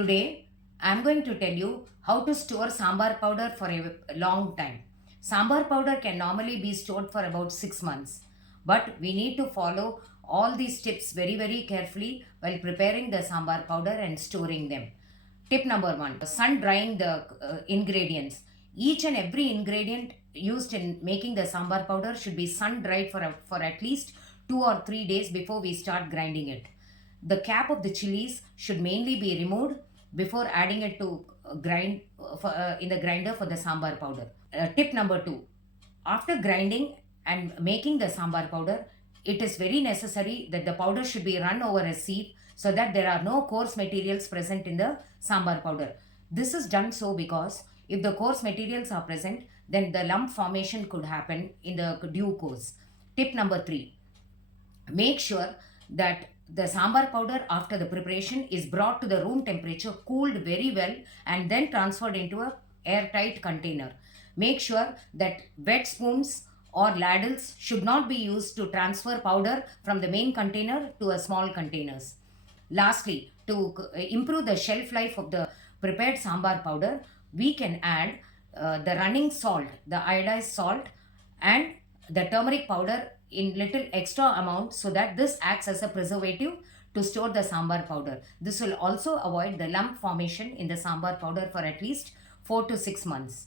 Today, I am going to tell you how to store sambar powder for a long time. Sambar powder can normally be stored for about 6 months, but we need to follow all these tips very carefully while preparing the sambar powder and storing them. Tip number 1, sun drying the ingredients. Each and every ingredient used in making the sambar powder should be sun dried for at least 2 or 3 days before we start grinding it. The cap of the chilies should mainly be removed before adding it to in the grinder for the sambar powder. Tip number 2, after grinding and making the sambar powder, it is very necessary that the powder should be run over a sieve so that there are no coarse materials present in the sambar powder. This is done so because if the coarse materials are present, then the lump formation could happen in the due course. Tip number 3, make sure that the sambar powder after the preparation is brought to the room temperature, cooled very well, and then transferred into a airtight container. Make sure that wet spoons or ladles should not be used to transfer powder from the main container to a small containers. Lastly, to improve the shelf life of the prepared sambar powder, we can add the running salt, the iodized salt, and the turmeric powder in little extra amount so that this acts as a preservative to store the sambar powder. This will also avoid the lump formation in the sambar powder for at least 4 to 6 months.